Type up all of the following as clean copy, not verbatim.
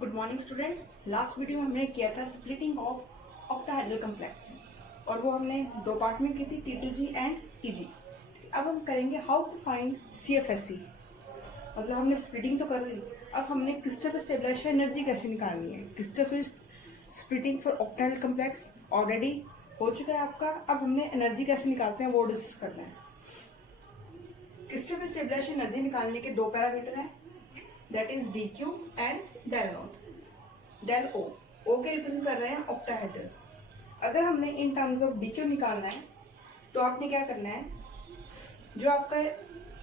Good morning students. Last video हमने किया था स्प्लिटिंग ऑफ ऑक्टाहेड्रल कॉम्प्लेक्स और वो हमने दो पार्ट में की थी, T2G एंड EG। अब हम करेंगे हाउ टू फाइंड CFSE। मतलब हमने स्प्लिटिंग तो कर ली, अब हमने क्रिस्टल स्टेबलाइजेशन एनर्जी कैसे निकालनी है। Crystal splitting for octahedral complex already हो चुका है आपका। अब हमने एनर्जी कैसे निकालते हैं वो डिस्कस करना है। क्रिस्टल स्टेबलाइजेशन एनर्जी निकालने के दो पैरामीटर हैं, that is DQ and del naught. Del O के रिप्रेजेंट कर रहे हैं ऑक्टाहेड्रल। अगर हमने इन टर्म्स ऑफ DQ निकालना है तो आपने क्या करना है, जो आपका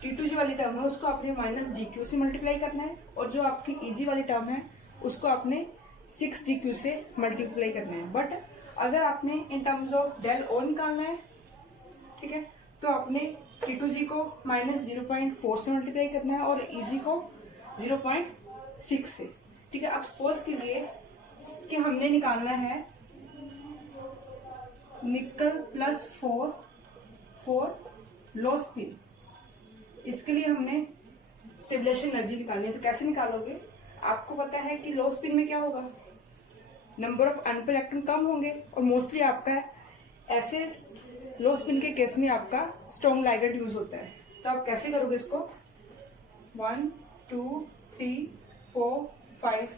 T2G वाली टर्म है उसको आपने -DQ से मल्टीप्लाई करना है और जो आपकी EG वाली टर्म है उसको आपने 6DQ से मल्टीप्लाई करना है। बट अगर आपने in terms of del O निकालना है, ठीक है, तो आपने T2G को -0.4 से मल्टीप्लाई करना है और EG को 0.6 से। ठीक है, अब सपोज कीजिए कि हमने निकालना है निकल +4 लो स्पिन। इसके लिए हमने स्टेबलाइजेशन एनर्जी निकालनी है। तो कैसे निकालोगे, आपको पता है कि लो स्पिन में क्या होगा, नंबर ऑफ अनपेयर इलेक्ट्रॉन कम होंगे और मोस्टली आपका ऐसे लो स्पिन के केस में आपका स्ट्रॉन्ग लाइगेंड यूज होता है। तो आप कैसे करोगे इसको, 1 2 3 4 5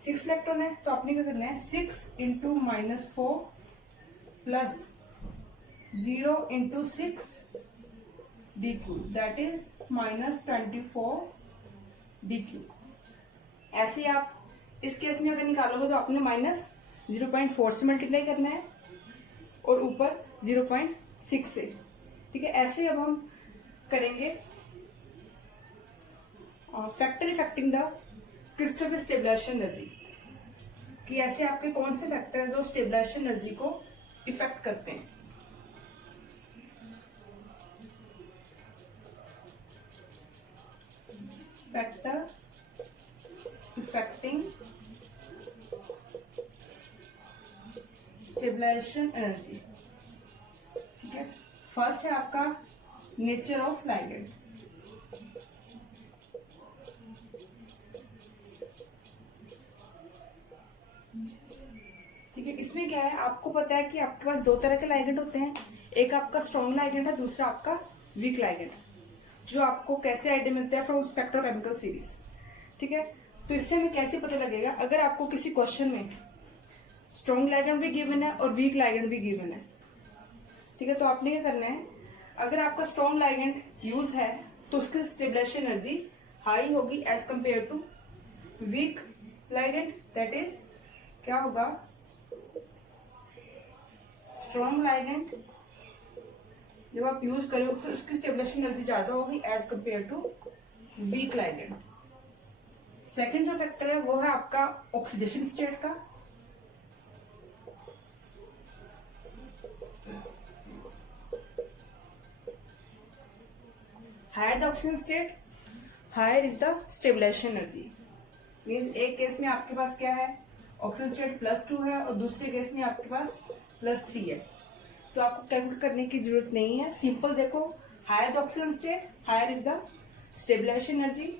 6 इलेक्ट्रॉन है तो आपने क्या करना है, 6 into -4 plus 0 into 6 DQ, that is -24 DQ। ऐसे आप इस केस में अगर निकालोगे तो आपने -0.4 से मल्टीप्लाई करना है और ऊपर 0.6 से। ठीक है, ऐसे अब हम करेंगे factor affecting the crystal stabilisation energy, कि ऐसे आपके कौन से फैक्टर हैं जो स्टेबलाइजेशन एनर्जी को इफेक्ट करते हैं। Factor affecting stabilisation energy. ठीक है, फर्स्ट है आपका नेचर ऑफ लाइगेंड। ठीक है, इसमें क्या है, आपको पता है कि आपके पास दो तरह के लाइगेंड होते हैं, एक आपका स्ट्रॉन्ग लाइगेंड है, दूसरा आपका वीक लाइगेंड, जो आपको कैसे आइडिया मिलता है फ्रॉम स्पेक्ट्रोकेमिकल सीरीज। ठीक है, तो इससे हमें कैसे पता लगेगा, अगर आपको किसी क्वेश्चन में स्ट्रॉन्ग लाइगेंड भी गिवन है और वीक लाइगेंड भी गिवन है, ठीक है, तो आपने क्या करना है, अगर आपका स्ट्रॉन्ग लाइगेंड यूज है तो उसकी स्टेबलाइजेशन एनर्जी हाई होगी as compare to weak ligand. That is क्या होगा, स्ट्रॉन्ग लाइगेंड जब आप यूज करोगे तो उसकी स्टेबलाइजेशन एनर्जी ज्यादा होगी as compare to weak ligand. Second जो फैक्टर है वो है आपका ऑक्सीडेशन स्टेट का। Higher the oxygen state, higher is the stabilisation energy. Means एक केस में आपके पास क्या है, ऑक्सीजन स्टेट +2 है और दूसरे केस में आपके पास +3 है। तो आपको कैलकुलेट करने की जरूरत नहीं है, सिंपल देखो, higher the oxygen state higher is the stabilisation energy.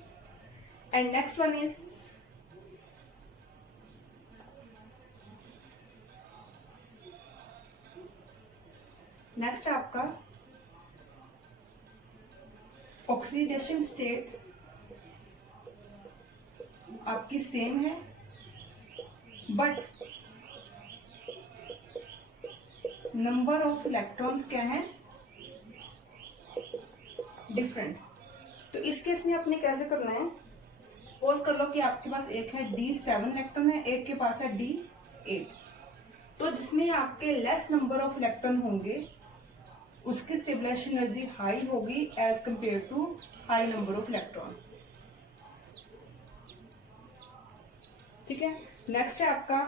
And next one is next है आपका ऑक्सीडेशन स्टेट आपकी सेम है बट नंबर ऑफ इलेक्ट्रॉन्स क्या है, डिफरेंट। तो इस केस में आपने कैसे करना है, सपोज कर लो कि आपके पास एक है D7 इलेक्ट्रॉन है, एक के पास है D8। तो जिसमें आपके लेस नंबर ऑफ इलेक्ट्रॉन होंगे उसकी स्टेबलाइजेशन एनर्जी हाई होगी as compare to high number of electron. ठीक है, नेक्स्ट है आपका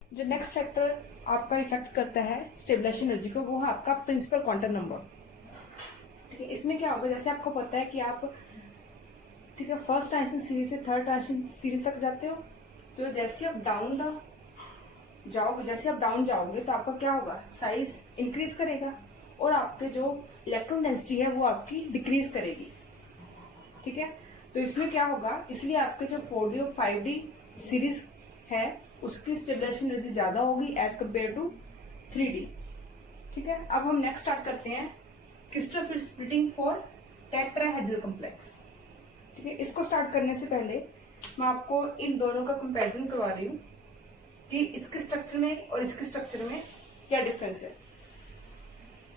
जो नेक्स्ट फैक्टर आपका इफेक्ट करता है स्टेबलाइजेशन एनर्जी को, वो है आपका प्रिंसिपल क्वांटम नंबर। ठीक है, इसमें क्या होगा, जैसे आपको पता है कि आप, ठीक है, फर्स्ट ट्रांजिशन सीरीज से थर्ड ट्रांजिशन सीरीज तक जाते हो, तो जैसे आप डाउन जाओगे तो आपका क्या होगा, साइज इंक्रीज करेगा और आपके जो इलेक्ट्रॉन डेंसिटी है वो आपकी डिक्रीज करेगी। ठीक है, तो इसमें क्या होगा, इसलिए आपके जो 4D और 5D सीरीज है उसकी स्टेबलाइजेशन एनर्जी ज्यादा होगी एज कम्पेयर टू 3D। ठीक है, अब हम नेक्स्ट स्टार्ट करते हैं crystal field splitting for tetrahedral complex. ठीक है, इसको स्टार्ट करने से पहले मैं आपको इन दोनों का कंपैरिजन करवा रही हूँ कि इसके स्ट्रक्चर में और इसके स्ट्रक्चर में क्या डिफरेंस है।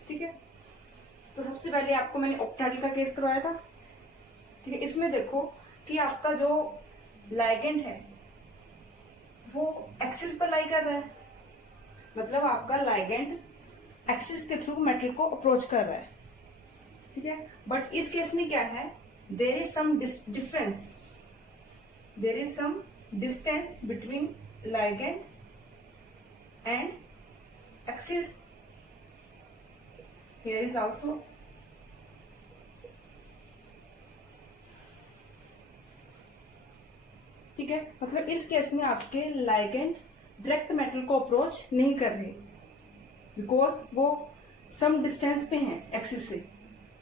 ठीक है, तो सबसे पहले आपको मैंने ऑक्टाहेड्रल का केस करवाया था। ठीक है, इसमें देखो कि आपका जो लाइगेंड है वो एक्सिस पर लाई कर रहा है, मतलब आपका लाइगेंड एक्सिस के थ्रू मेटल को अप्रोच कर रहा है। ठीक है, बट इस केस में क्या है, there is some difference, there is some distance between ligand and axis. Here is also ठीक है, मतलब इस केस में आपके लाइगेंड डायरेक्ट मेटल को अप्रोच नहीं कर रहे बिकॉज वो सम डिस्टेंस पे हैं एक्सिस से।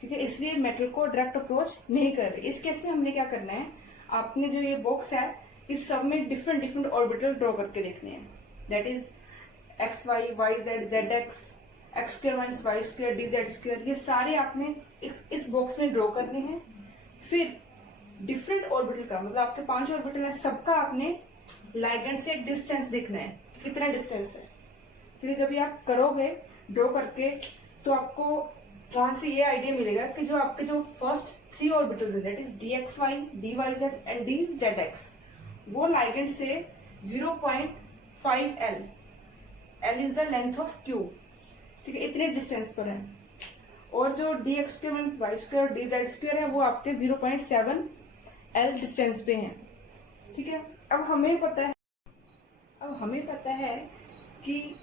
ठीक है, इसलिए मेटल को डायरेक्ट अप्रोच नहीं कर रहे। इस केस में हमने क्या करना है, आपने जो ये बॉक्स है इस सब में डिफरेंट डिफरेंट ऑर्बिटल ड्रॉ करके देखने हैं, that is x y, y z, z x, x square minus y square, d z square, ये सारे आपने इस बॉक्स में ड्रॉ करने हैं। फिर डिफरेंट ऑर्बिटल का, मतलब आपके 5 ऑर्बिटल है, सबका आपने लाइगेंड से डिस्टेंस देखना है, कितना डिस्टेंस है। फिर जब ये आप करोगे ड्रॉ करके तो आपको वहां से ये आइडिया मिलेगा कि जो आपके जो फर्स्ट 3 ऑर्बिटल है that is d x y, d y z and d z x, वो लाइगेंड से 0.5 L, L is the length of cube. ठीक है, इतने डिस्टेंस पर है। और जो d x square minus y square, d z square है वो आपके 0.7 L डिस्टेंस पे हैं। ठीक है, अब हमें पता है कि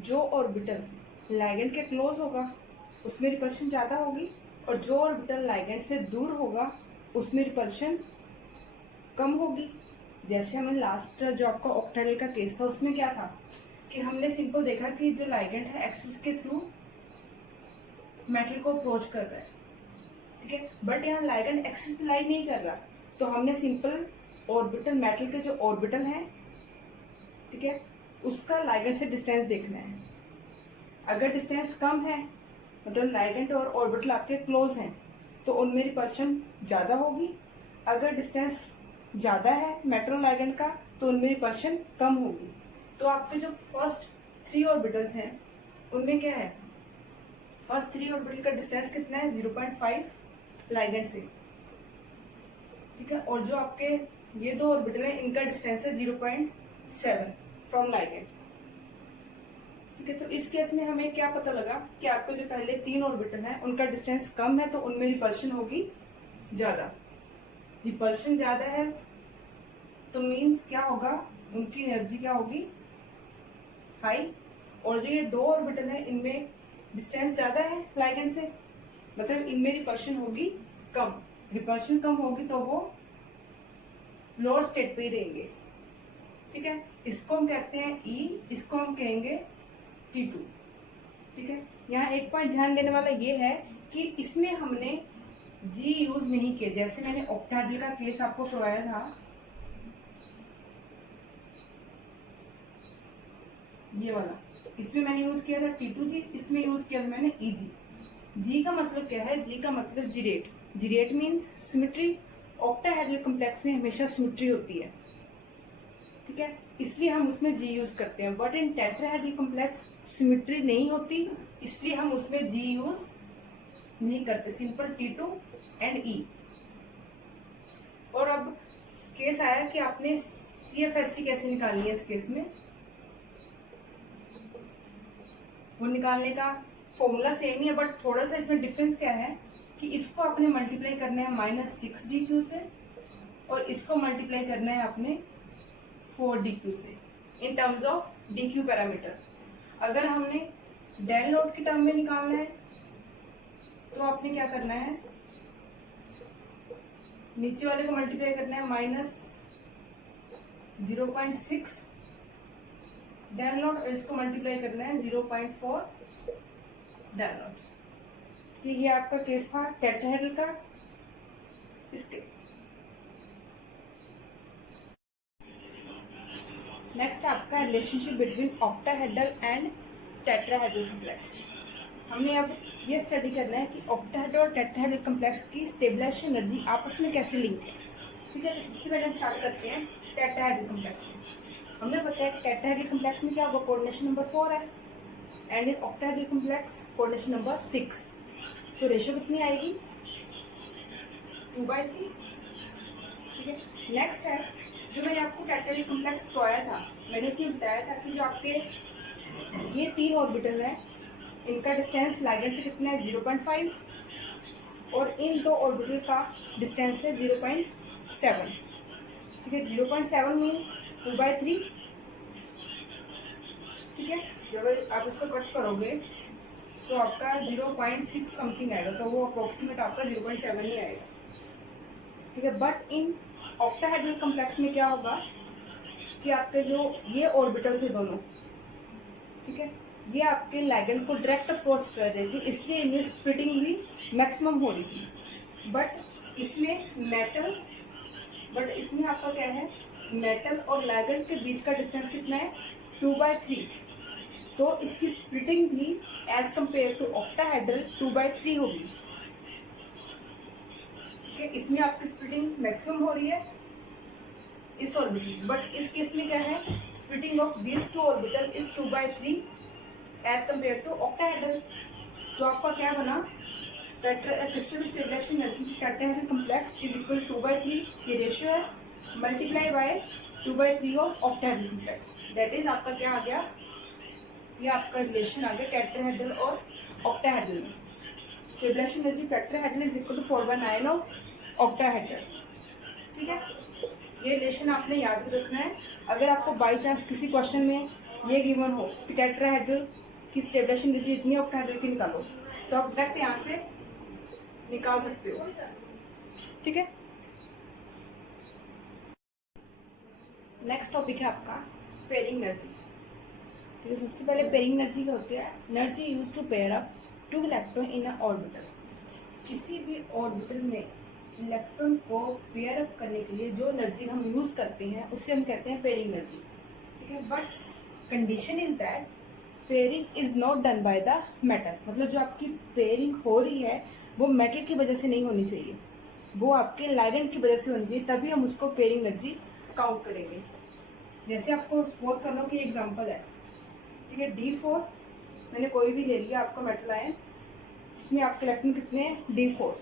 जो ऑर्बिटल लाइगेंड के क्लोज होगा उसमें रिपल्शन ज्यादा होगी और जो ऑर्बिटल लाइगेंड से दूर होगा उसमें रिपल्शन कम होगी। जैसे हमें लास्ट जो आपका ऑक्टाहेड्रल का केस था उसमें क्या था कि हमने सिंपल देखा कि जो लाइगेंड है एक्सिस के थ्रू मेटल को अप्रोच कर रहा है। ठीक है, बट यहाँ लाइगेंड एक्सिस पे लाई नहीं कर रहा, तो हमने सिंपल ऑर्बिटल, मेटल के जो ऑर्बिटल हैं, ठीक है, उसका लाइगेंड से डिस्टेंस देखना है। अगर डिस्टेंस कम है, मतलब लाइगेंड और ऑर्बिटल आपके क्लोज हैं, तो उनमें रिपल्शन ज्यादा होगी। अगर डिस्टेंस ज्यादा है मेटल लाइगेंड का तो उनमें रिपल्शन कम होगी। तो आपके जो फर्स्ट 3 ऑर्बिटल्स हैं उनमें क्या है, फर्स्ट 3 ऑर्बिटल का डिस्टेंस कितना है, 0.5 लाइगेंड से। ठीक है, और जो आपके ये 2 ऑर्बिटल है इनका डिस्टेंस है 0.7 फ्रॉम लाइगेंड। ठीक है, तो इस केस में हमें क्या पता लगा कि आपके जो पहले 3 ऑर्बिटल हैं उनका डिस्टेंस कम है तो उनमें रिपल्शन होगी ज्यादा। रिपल्शन ज्यादा है तो मीन्स क्या होगा, उनकी एनर्जी क्या होगी, हाई। और जो ये 2 ऑर्बिटल है इनमें डिस्टेंस ज्यादा है लाइगेंड से, मतलब इनमें रिपल्शन होगी कम। रिपल्शन कम होगी तो वो लोअर स्टेट पे ही रहेंगे। ठीक है, इसको हम कहते हैं E, इसको हम कहेंगे T2। ठीक है, यहाँ एक पॉइंट ध्यान देने वाला ये है कि इसमें हमने G यूज नहीं किया। जैसे मैंने ऑक्टाहेड्रल का केस आपको करवाया था, ये वाला, इसमें मैंने यूज किया था T2G, इसमें यूज किया था मैंने EG। G का मतलब क्या है, G का मतलब जीरेट। जीरेट मीन्स सिमेट्री। ऑक्टाहेड्रल कॉम्प्लेक्स में हमेशा सिमेट्री होती है। ठीक है, इसलिए हम उसमें G यूज करते हैं, but in tetrahedral complex symmetry नहीं होती, इसलिए हम उसमें G यूज नहीं करते, सिंपल T2 एंड E। और अब केस आया कि आपने CFSC कैसे निकालनी है। इस केस में वो निकालने का फॉर्मूला सेम ही है, बट थोड़ा सा इसमें डिफरेंस क्या है कि इसको आपने मल्टीप्लाई करना है -6dq से और इसको मल्टीप्लाई करना है आपने 4dq से इन टर्म्स ऑफ dq पैरामीटर। अगर हमने डेल नोट के टर्म में निकालना है तो आपने क्या करना है, नीचे वाले को मल्टीप्लाई करना है -0.6 डेल नोट और इसको मल्टीप्लाई करना है 0.4 डेल नोट। ये आपका केस था टेट्राहेड्रल का। नेक्स्ट आपका relationship between octahedral and tetrahedral complex. हमने अब ये स्टडी करना है कि ऑक्टाहेड्रल और टेट्राहेड्रल कम्प्लेक्स की स्टेबलाइजेशन एनर्जी आपस में कैसे लिंक है। ठीक है, तो सबसे पहले हम स्टार्ट करते हैं टेट्राहेड्रल कम्प्लेक्स से। हमें पता है कि टेट्राहेड्रल कम्प्लेक्स में क्या होगा, कोऑर्डिनेशन नंबर 4 है, and in octahedral complex coordination number 6। तो रेशियो कितनी आएगी, 2/3। ठीक है, नेक्स्ट है जो मैंने आपको टेट्राहेड्रल कम्प्लेक्स पढ़ाया था, मैंने उसमें बताया था कि जो आपके ये 3 ऑर्बिटल है इनका डिस्टेंस लाइगेंड से कितना है, 0.5, और इन 2 ऑर्बिटल का डिस्टेंस है 0.7। ठीक है, 0.7 मीन्स 2/3। ठीक है, जब आप इसको कट करोगे तो आपका 0.6 समथिंग आएगा, तो वो अप्रोक्सीमेट आपका 0.7 ही आएगा। ठीक है, बट इन ऑक्टाहेड्रल कम्प्लेक्स में क्या होगा कि आपके जो ये ऑर्बिटल थे दोनों, ठीक है, ये आपके लाइगेंड को डायरेक्ट अप्रोच कर रहे थे, इसलिए इनमें स्प्लिटिंग भी मैक्सिमम हो रही थी। बट इसमें आपका क्या है, मेटल और लाइगेंड के बीच का डिस्टेंस कितना है, 2/3। तो इसकी स्प्लिटिंग भी एज कंपेयर टू ऑक्टाहेड्रल 2/3 होगी। इसमें आपकी स्प्लिटिंग मैक्सिमम हो रही है इस ऑर्बिटल, बट इस केस में क्या है, splitting of these 2 orbital is 2/3 as compare to octahedral. तो आपका क्या बना, crystal stabilisation energy tetrahedral complex is equal 2/3, ये रेशियो है, multiply by 2/3 of octahedral complex. That is आपका क्या आ गया, ये आपका रिलेशन आ गया टेट्राहेड्रल और ऑक्टाहेड्रल में। Stabilisation energy tetrahedral is equal to 4/9 of octahedral. ठीक है, ये रिलेशन आपने याद रखना है। अगर आपको बाई चांस किसी क्वेश्चन में ये गिवन हो कि टेट्राहेड्रल की स्टेबलाइजेशन एनर्जी इतनी है, ऑक्टाहेड्रल की निकालो, तो आप डायरेक्ट यहाँ से निकाल सकते हो। ठीक है, नेक्स्ट टॉपिक है आपका पेयरिंग एनर्जी। ठीक है, सबसे पहले पेयरिंग एनर्जी क्या होती है, energy used to pair up 2 electron in a orbital. किसी भी ऑर्बिटल में इलेक्ट्रॉन को पेयर अप करने के लिए जो एनर्जी हम यूज करते हैं उसे हम कहते हैं पेयरिंग एनर्जी। ठीक है, but condition is that pairing is not done by the metal. मतलब जो आपकी पेयरिंग हो रही है वो मेटल की वजह से नहीं होनी चाहिए, वो आपके लाइगेंड की वजह से होनी चाहिए, तभी हम उसको पेयरिंग एनर्जी काउंट करेंगे। जैसे आपको सपोज कर लो कि एग्जाम्पल है, ठीक है, D4 मैंने कोई भी ले लिया आपका मेटल आयन, इसमें आपके इलेक्ट्रॉन कितने हैं, D4।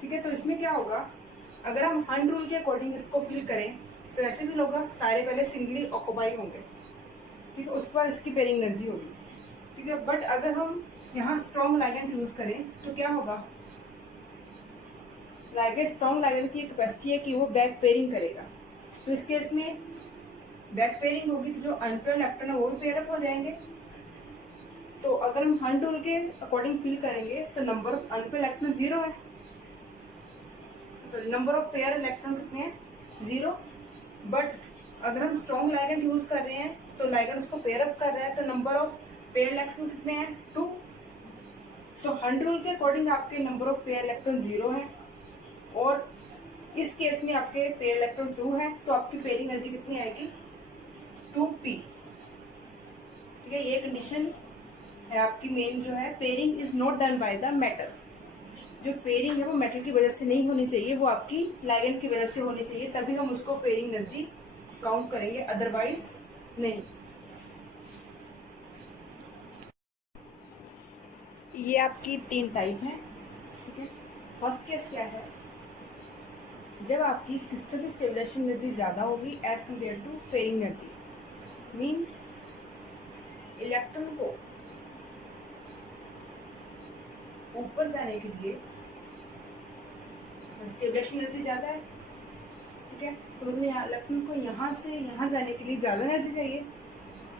ठीक है, तो इसमें क्या होगा, अगर हम हंड रूल के अकॉर्डिंग इसको फिल करें तो ऐसे भी लोग सारे पहले सिंगली ऑक्यूपाई होंगे। ठीक है, उसके बाद इसकी पेयरिंग एनर्जी होगी। ठीक है, बट अगर हम यहाँ स्ट्रॉन्ग लाइगेंड यूज करें तो क्या होगा, स्ट्रॉन्ग लाइगेंड की कैपेसिटी है कि वो बैक पेयरिंग करेगा। तो इस केस में बैक पेयरिंग होगी तो जो अनपेयर इलेक्ट्रॉन है वो भी पेयर अप हो जाएंगे। तो अगर हम हंड रूल के अकॉर्डिंग फिल करेंगे तो नंबर ऑफ अनपेयर इलेक्ट्रॉन 0 है, sorry number of pair electron कितने हैं, 0। बट अगर हम स्ट्रॉन्ग लाइगेंड यूज कर रहे हैं तो लाइगेंड उसको पेयर अप कर रहा है, तो नंबर ऑफ पेयर इलेक्ट्रॉन कितने हैं, 2। तो हंड रूल के अकॉर्डिंग आपके नंबर ऑफ पेयर इलेक्ट्रॉन 0 है, और इस केस में आपके पेयर इलेक्ट्रॉन 2 है, तो आपकी पेयरिंग एनर्जी कितनी आएगी, 2p। ठीक है, ये कंडीशन है आपकी मेन जो है, pairing is not done by the metal. जो पेयरिंग है वो मेटल की वजह से नहीं होनी चाहिए, वो आपकी लाइगेंड की वजह से होनी चाहिए, तभी हम उसको पेयरिंग एनर्जी काउंट करेंगे, अदरवाइज नहीं। ये आपकी 3 टाइप है। ठीक है, फर्स्ट केस क्या है, जब आपकी क्रिस्टल की स्टेबलाइजेशन एनर्जी ज़्यादा होगी as compare to pairing energy, means electron को ऊपर जाने के लिए स्टेबलाइजेशन एनर्जी ज़्यादा है। ठीक है, तो इलेक्ट्रॉन को यहाँ से यहाँ जाने के लिए ज़्यादा एनर्जी चाहिए,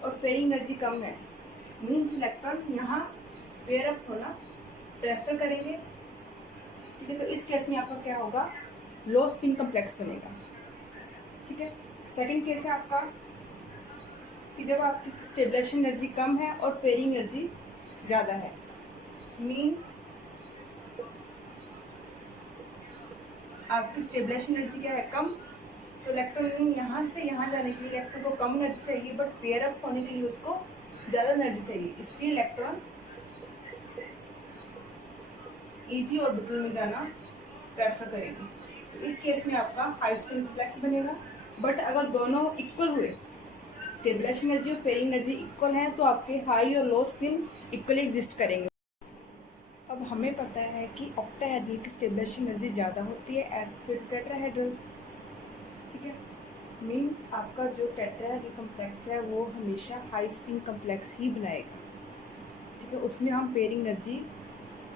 और पेयरिंग एनर्जी कम है, मीन्स इलेक्ट्रॉन यहाँ पेयर अप होना प्रेफर करेंगे। ठीक है, तो इस केस में आपका क्या होगा, लो स्पिन कम्प्लेक्स बनेगा। ठीक है, सेकंड केस है आपका कि जब आपकी स्टेबलाइजेशन एनर्जी कम है और पेयरिंग एनर्जी ज़्यादा है, मीन्स आपकी स्टेबलाइजेशन एनर्जी क्या है, कम, तो इलेक्ट्रॉन यहाँ से यहाँ जाने के लिए इलेक्ट्रॉन को कम एनर्जी चाहिए, बट पेयर अप होने के लिए उसको ज़्यादा एनर्जी चाहिए, इसलिए इलेक्ट्रॉन ईजी ऑर्बिटल में जाना प्रेफर करेगी। तो इस केस में आपका हाई स्पिन कॉम्प्लेक्स बनेगा। बट अगर दोनों इक्वल हुए, स्टेबलाइजेशन एनर्जी और पेयरिंग एनर्जी इक्वल हैं, तो आपके हाई और लो स्पिन इक्वली एग्जिस्ट करेंगे। अब हमें पता है कि ऑक्टाहेड्रल की स्टेबलाइजेशन एनर्जी ज़्यादा होती है एज फिर टेट्राहेड्रल। ठीक है, मीन्स आपका जो टेट्राहेड्रल कॉम्प्लेक्स है वो हमेशा हाई स्पिन कॉम्प्लेक्स ही बनाएगा। ठीक है, उसमें हम पेयरिंग एनर्जी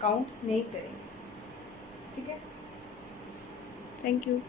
काउंट नहीं करेंगे। ठीक है, थैंक यू।